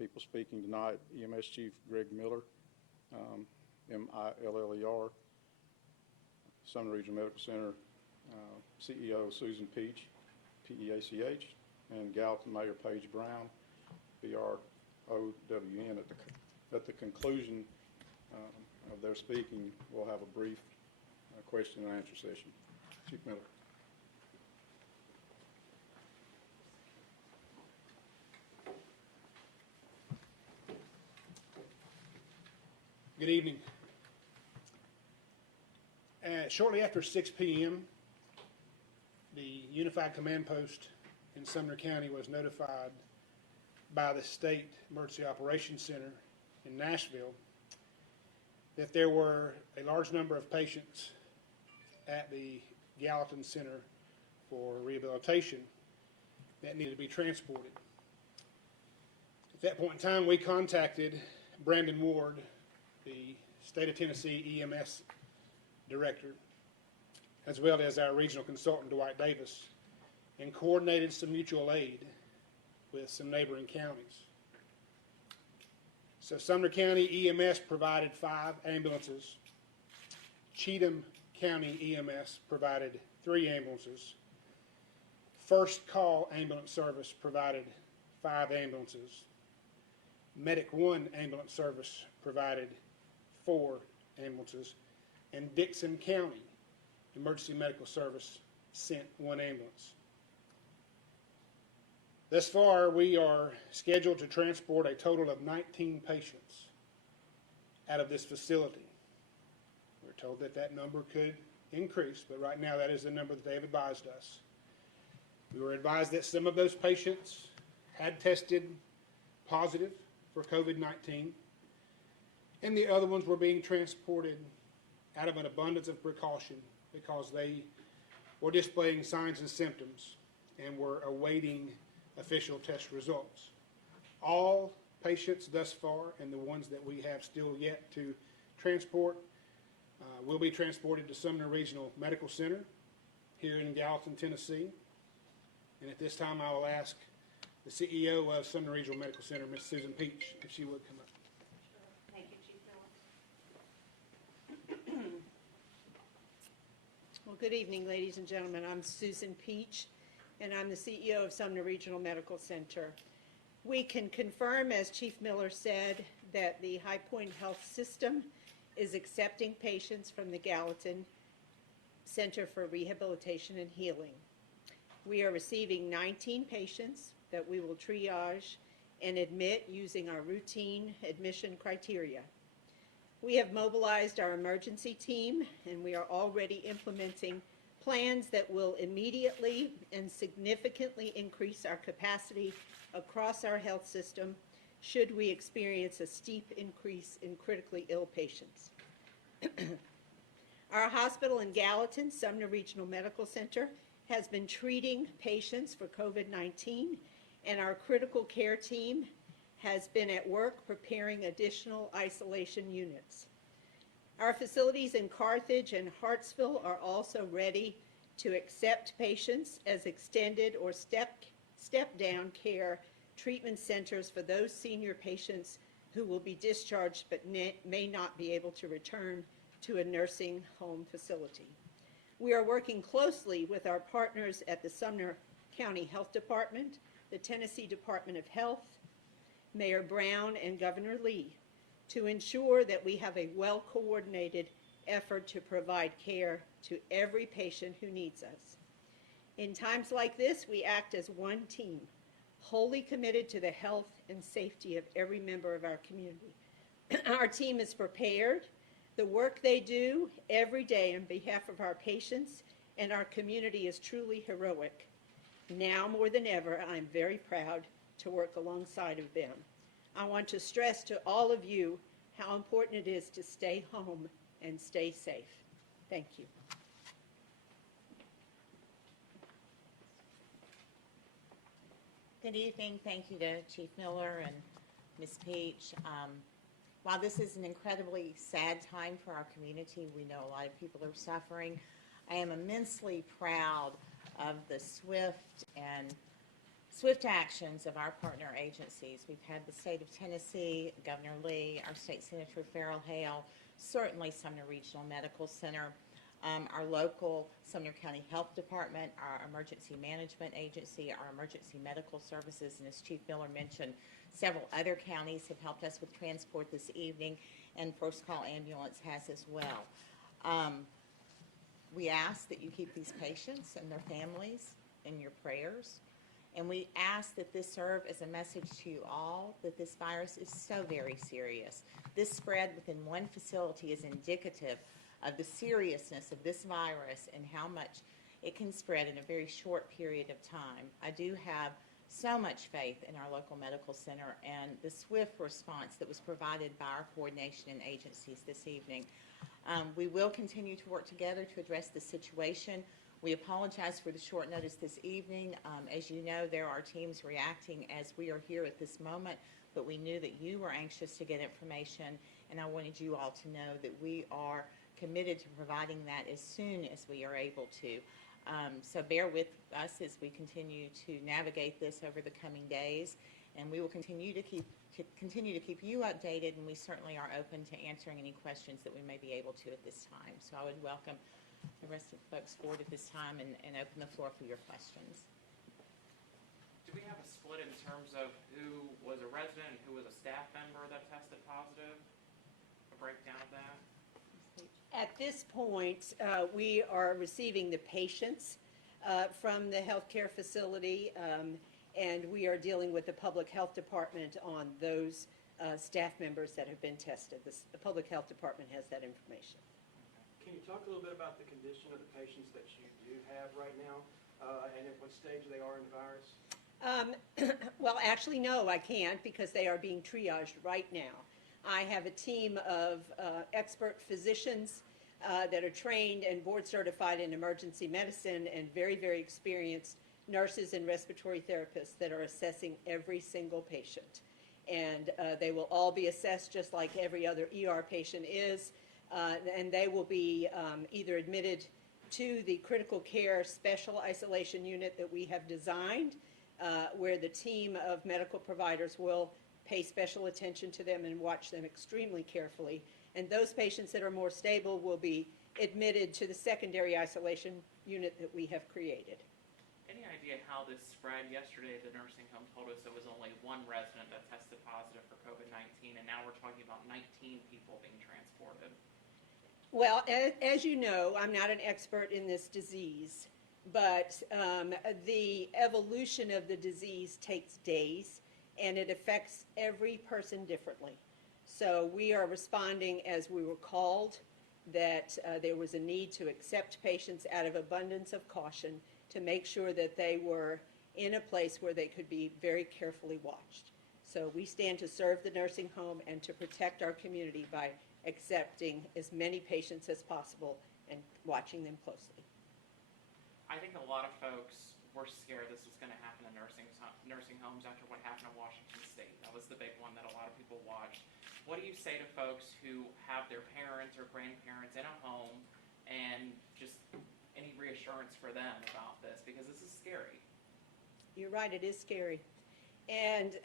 People speaking tonight, EMS Chief Greg Miller, M-I-L-L-E-R, Sumner Regional Medical Center CEO Susan Peach, P-E-A-C-H, and Gallatin Mayor Paige Brown, B-R-O-W-N. At the conclusion of their speaking, we'll have a brief question and answer session. Chief Miller. Good evening. Shortly after 6 p.m., the Unified Command Post in Sumner County was notified by the State Emergency Operations Center in Nashville that there were a large number of patients at the Gallatin Center for Rehabilitation that needed to be transported. At that point in time, we contacted Brandon Ward, the State of Tennessee EMS Director, as well as our regional consultant, Dwight Davis, and coordinated some mutual aid with some neighboring counties. So Sumner County EMS provided 5 ambulances. Cheatham County EMS provided 3 ambulances. First Call Ambulance Service provided 5 ambulances. Medic 1 Ambulance Service provided 4 ambulances. And Dixon County Emergency Medical Service sent 1 ambulance. Thus far, we are scheduled to transport a total of 19 patients out of this facility. We're told that that number could increase, but right now that is the number that they have advised us. We were advised that some of those patients had tested positive for COVID-19, and the other ones were being transported out of an abundance of precaution because they were displaying signs and symptoms and were awaiting official test results. All patients thus far, and the ones that we have still yet to transport, will be transported to Sumner Regional Medical Center here in Gallatin, Tennessee. And at this time, I will ask the CEO of Sumner Regional Medical Center, Ms. Susan Peach, if she would come up. Sure. Thank you, Chief Miller. Well, good evening, ladies and gentlemen. I'm Susan Peach, and I'm the CEO of Sumner Regional Medical Center. We can confirm, as Chief Miller said, that the High Point Health System is accepting patients from the Gallatin Center for Rehabilitation and Healing. We are receiving 19 patients that we will triage and admit using our routine admission criteria. We have mobilized our emergency team, and we are already implementing plans that will immediately and significantly increase our capacity across our health system should we experience a steep increase in critically ill patients. Our hospital in Gallatin, Sumner Regional Medical Center, has been treating patients for COVID-19, and our critical care team has been at work preparing additional isolation units. Our facilities in Carthage and Hartsville are also ready to accept patients as extended or step-down care treatment centers for those senior patients who will be discharged but may not be able to return to a nursing home facility. We are working closely with our partners at the Sumner County Health Department, the Tennessee Department of Health, Mayor Brown, and Governor Lee to ensure that we have a well-coordinated effort to provide care to every patient who needs us. In times like this, we act as one team, wholly committed to the health and safety of every member of our community. Our team is prepared. The work they do every day on behalf of our patients and our community is truly heroic. Now more than ever, I'm very proud to work alongside of them. I want to stress to all of you how important it is to stay home and stay safe. Thank you. Good evening. Thank you to Chief Miller and Ms. Peach. While this is an incredibly sad time for our community, we know a lot of people are suffering. I am immensely proud of the swift and swift actions of our partner agencies. We've had the state of Tennessee, Governor Lee, our state senator Farrell Hale, certainly Sumner Regional Medical Center, our local Sumner County Health Department, our emergency management agency, our emergency medical services, and as Chief Miller mentioned, several other counties have helped us with transport this evening, and First Call Ambulance has as well. We ask that you keep these patients and their families in your prayers. And we ask that this serve as a message to you all that this virus is so very serious. This spread within one facility is indicative of the seriousness of this virus and how much it can spread in a very short period of time. I do have so much faith in our local medical center and the swift response that was provided by our coordination and agencies this evening. We will continue to work together to address the situation. We apologize for the short notice this evening. As you know, there are teams reacting as we are here at this moment, but we knew that you were anxious to get information, and I wanted you all to know that we are committed to providing that as soon as we are able to. So bear with us as we continue to navigate this over the coming days, and we will continue to keep you updated, and we certainly are open to answering any questions that we may be able to at this time. So I would welcome the rest of the folks forward at this time and open the floor for your questions. Do we have a split in terms of who was a resident and who was a staff member that tested positive? A breakdown of that? At this point, we are receiving the patients from the healthcare facility, and we are dealing with the public health department on those staff members that have been tested. The public health department has that information. Can you talk a little bit about the condition of the patients that you do have right now, and at what stage they are in the virus? Well, actually, no, I can't, because they are being triaged right now. I have a team of expert physicians that are trained and board certified in emergency medicine and very, very experienced nurses and respiratory therapists that are assessing every single patient. And they will all be assessed just like every other ER patient is. And they will be either admitted to the critical care special isolation unit that we have designed, where the team of medical providers will pay special attention to them and watch them extremely carefully. And those patients that are more stable will be admitted to the secondary isolation unit that we have created. Any idea how this spread? Yesterday, the nursing home told us there was only one resident that tested positive for COVID-19, and now we're talking about 19 people being transported. Well, as you know, I'm not an expert in this disease, but the evolution of the disease takes days, and it affects every person differently. So we are responding as we were called, that there was a need to accept patients out of abundance of caution to make sure that they were in a place where they could be very carefully watched. So we stand to serve the nursing home and to protect our community by accepting as many patients as possible and watching them closely. I think a lot of folks were scared this was going to happen in nursing homes after what happened in Washington State. That was the big one that a lot of people watched. What do you say to folks who have their parents or grandparents in a home, and just any reassurance for them about this? Because this is scary. You're right, it is scary. And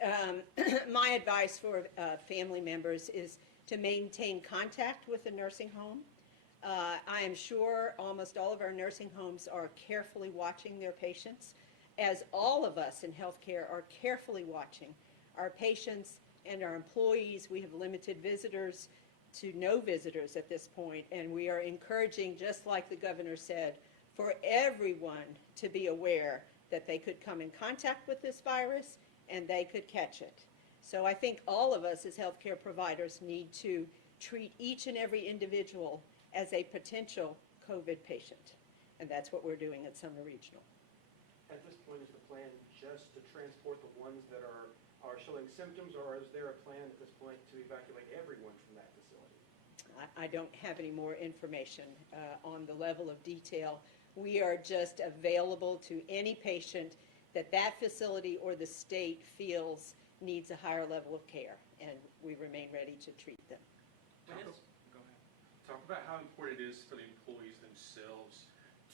my advice for family members is to maintain contact with the nursing home. I am sure almost all of our nursing homes are carefully watching their patients, as all of us in healthcare are carefully watching our patients and our employees. We have limited visitors to no visitors at this point, and we are encouraging, just like the governor said, for everyone to be aware that they could come in contact with this virus and they could catch it. So I think all of us as healthcare providers need to treat each and every individual as a potential COVID patient, and that's what we're doing at Sumner Regional. At this point, is the plan just to transport the ones that are showing symptoms, or is there a plan at this point to evacuate everyone from that facility? I don't have any more information on the level of detail. We are just available to any patient that that facility or the state feels needs a higher level of care, and we remain ready to treat them. Go ahead. Talk about how important it is for the employees themselves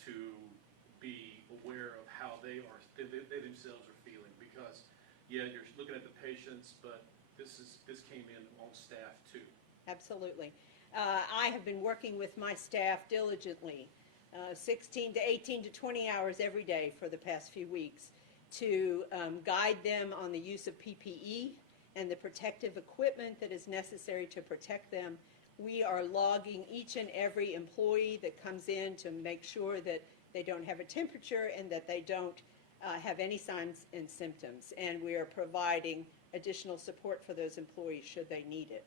to be aware of how they themselves are feeling, because, yeah, you're looking at the patients, but this came in on staff too. Absolutely. I have been working with my staff diligently, 16 to 18 to 20 hours every day for the past few weeks, to guide them on the use of PPE and the protective equipment that is necessary to protect them. We are logging each and every employee that comes in to make sure that they don't have a temperature and that they don't have any signs and symptoms. And we are providing additional support for those employees should they need it.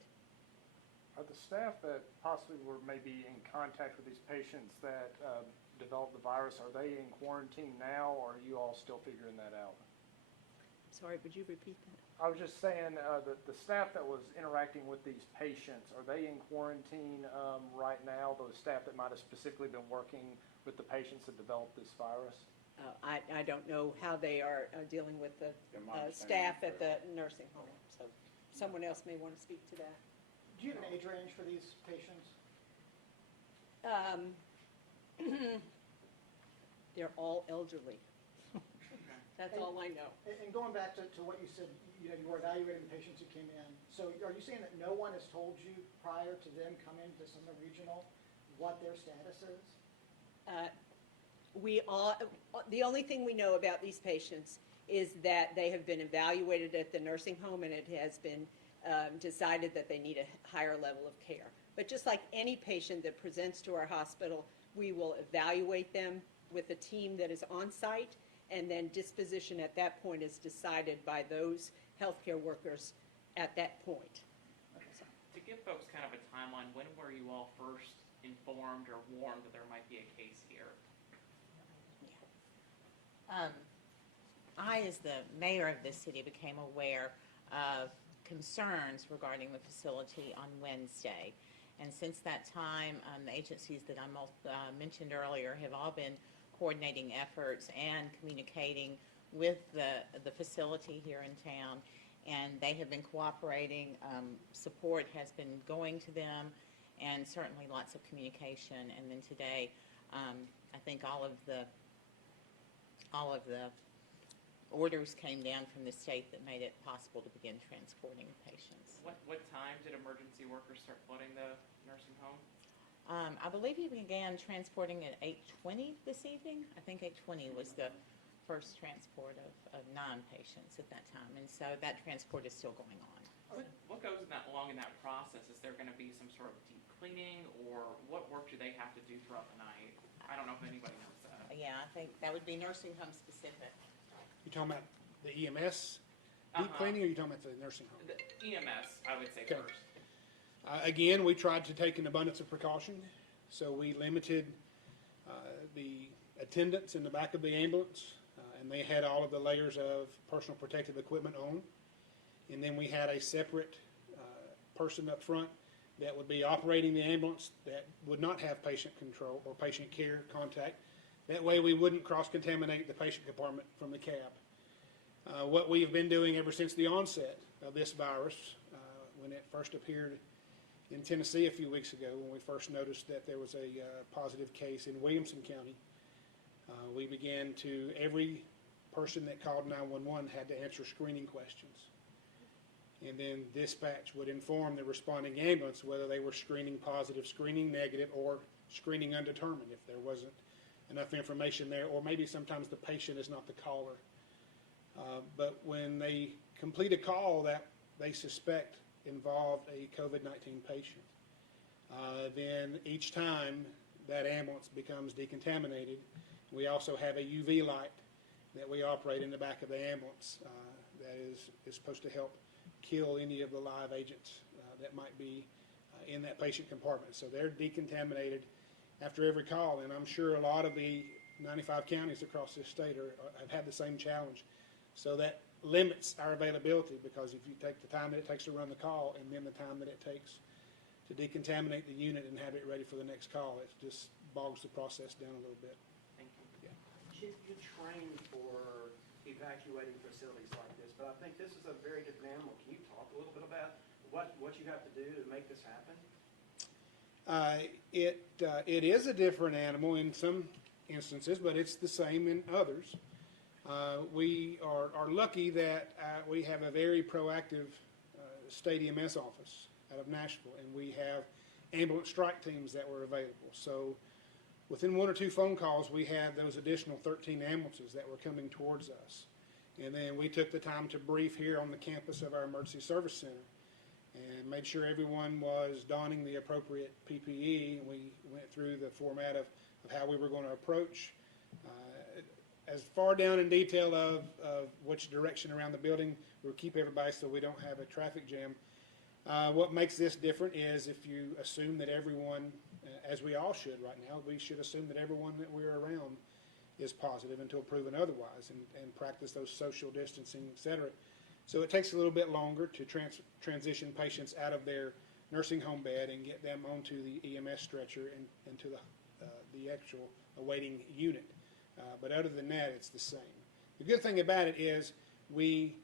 Are the staff that possibly were maybe in contact with these patients that developed the virus, are they in quarantine now, or are you all still figuring that out? Sorry, would you repeat that? I was just saying, the staff that was interacting with these patients, are they in quarantine right now, those staff that might have specifically been working with the patients that developed this virus? I don't know how they are dealing with the my staff understanding at the nursing home, so someone else may want to speak to that. Do you have an age range for these patients? They're all elderly. That's all I know. And going back to what you said, you were evaluating the patients who came in. So are you saying that no one has told you prior to them coming to Sumner Regional what their status is? The only thing we know about these patients is that they have been evaluated at the nursing home, and it has been decided that they need a higher level of care. But just like any patient that presents to our hospital, we will evaluate them with a team that is on site, and then disposition at that point is decided by those healthcare workers at that point. To give folks kind of a timeline, when were you all first informed or warned that there might be a case here? I, as the mayor of this city, became aware of concerns regarding the facility on Wednesday. And since that time, the agencies that I mentioned earlier have all been coordinating efforts and communicating with the facility here in town. And they have been cooperating. Support has been going to them, and certainly lots of communication. And then today, I think all of the orders came down from the state that made it possible to begin transporting patients. What time did emergency workers start flooding the nursing home? I believe he began transporting at 8:20 this evening. I think 8:20 was the first transport of 9 patients at that time, and so that transport is still going on. What goes along in that process? Is there going to be some sort of deep cleaning, or what work do they have to do throughout the night? I don't know if anybody knows that. Yeah, I think that would be nursing home specific. You talking about the EMS deep cleaning, or are you talking about the nursing home? The EMS, I would say Okay. first. Again, we tried to take an abundance of precaution, so we limited the attendants in the back of the ambulance, and they had all of the layers of personal protective equipment on. And then we had a separate person up front that would be operating the ambulance that would not have patient control or patient care contact. That way we wouldn't cross-contaminate the patient compartment from the cab. What we have been doing ever since the onset of this virus, when it first appeared in Tennessee a few weeks ago, when we first noticed that there was a positive case in Williamson County, we began to, every person that called 911 had to answer screening questions. And then dispatch would inform the responding ambulance whether they were screening positive, screening negative, or screening undetermined if there wasn't enough information there, or maybe sometimes the patient is not the caller. But when they complete a call that they suspect involved a COVID-19 patient, then each time that ambulance becomes decontaminated, we also have a UV light that we operate in the back of the ambulance that is supposed to help kill any of the live agents that might be in that patient compartment. So they're decontaminated after every call, and I'm sure a lot of the 95 counties across this state have had the same challenge. So that limits our availability, because if you take the time that it takes to run the call and then the time that it takes to decontaminate the unit and have it ready for the next call, it just bogs the process down a little bit. Thank you. You train for evacuating facilities like this, but I think this is a very different animal. Can you talk a little bit about what you have to do to make this happen? It is a different animal in some instances, but it's the same in others. We are lucky that we have a very proactive state EMS office out of Nashville, and we have ambulance strike teams that were available. So within 1 or 2 phone calls, we had those additional 13 ambulances that were coming towards us. And then we took the time to brief here on the campus of our emergency service center and made sure everyone was donning the appropriate PPE. And we went through the format of how we were going to approach as far down in detail of which direction around the building. We'll keep everybody so we don't have a traffic jam. What makes this different is if you assume that everyone, as we all should right now, we should assume that everyone that we're around is positive until proven otherwise, and practice those social distancing, et cetera. So it takes a little bit longer to transition patients out of their nursing home bed and get them onto the EMS stretcher and into the actual awaiting unit. But other than that, it's the same. The good thing about it is we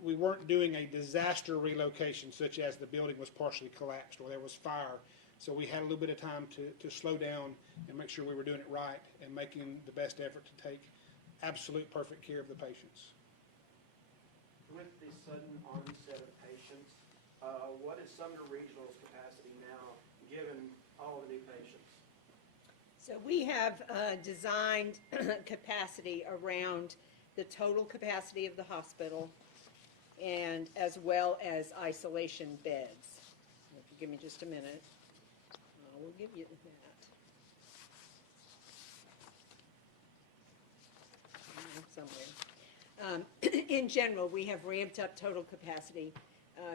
weren't doing a disaster relocation, such as the building was partially collapsed or there was fire. So we had a little bit of time to slow down and make sure we were doing it right and making the best effort to take absolute perfect care of the patients. With the sudden onset of patients, what is Sumner Regional's capacity now, given all the new patients? So we have designed capacity around the total capacity of the hospital and as well as isolation beds. If you give me just a minute, we'll give you that. Somewhere. In general, we have ramped up total capacity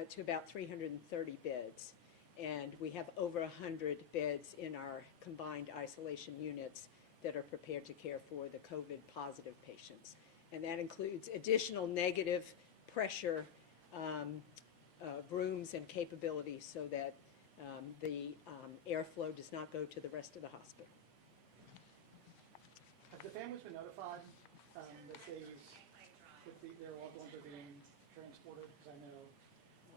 to about 330 beds. And we have over 100 beds in our combined isolation units that are prepared to care for the COVID positive patients. And that includes additional negative pressure rooms and capabilities so that the airflow does not go to the rest of the hospital. Have the families been notified that their loved ones are being transported? Because I know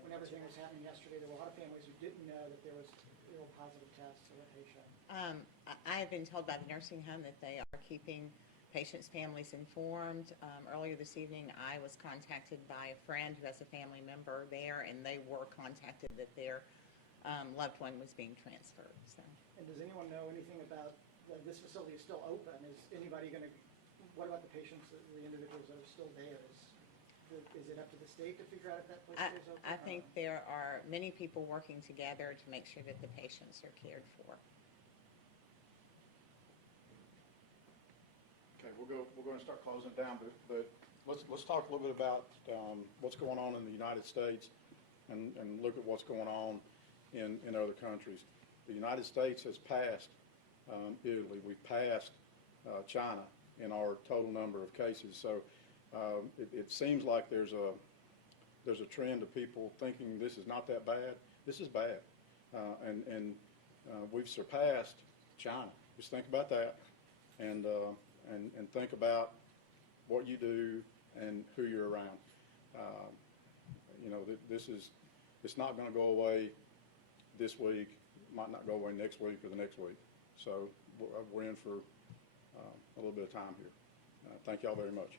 when everything was happening yesterday, there were a lot of families who didn't know that there was real positive tests for a patient. I have been told by the nursing home that they are keeping patients' families informed. Earlier this evening, I was contacted by a friend who has a family member there, and they were contacted that their loved one was being transferred. So. And does anyone know anything about, this facility is still open, is anybody going to, what about the patients, the individuals that are still there? Is it up to the state to figure out if that place is open? I think there are many people working together to make sure that the patients are cared for. Okay, we're going to start closing it down, but let's talk a little bit about what's going on in the United States and look at what's going on in other countries. The United States has passed Italy. We've passed China in our total number of cases. So it seems like there's a trend of people thinking this is not that bad. This is bad, and we've surpassed China. Just think about that, and think about what you do and who you're around. It's not going to go away this week. Might not go away next week or the next week. So we're in for a little bit of time here. Thank y'all very much.